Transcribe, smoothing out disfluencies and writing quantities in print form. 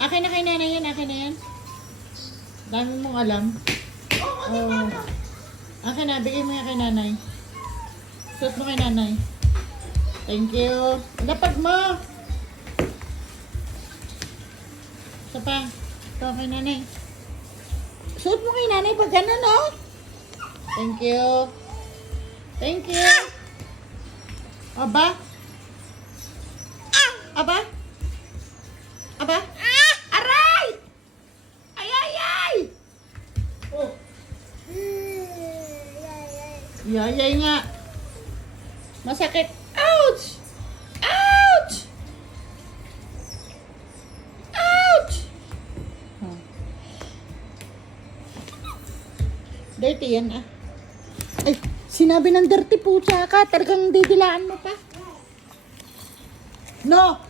Akin na kay nanay yan, akin na yan. Dami mong alam. Oh. Akin na, bigay mo yan kay nanay. Suot mo kay nanay. Thank you. Lapag mo. Isa pa. Ito kay nanay. Suot mo kay nanay pag ganun, oh. Thank you. Thank you. Aba? Aba? Aba? Aray! Ay, ay, ay! Oh. Yayay nga. Masakit. Ouch! Ouch! Ouch! Oh. Dirty yan, ah. Ay, sinabi ng dirty po, tsaka talagang didilaan mo pa. No!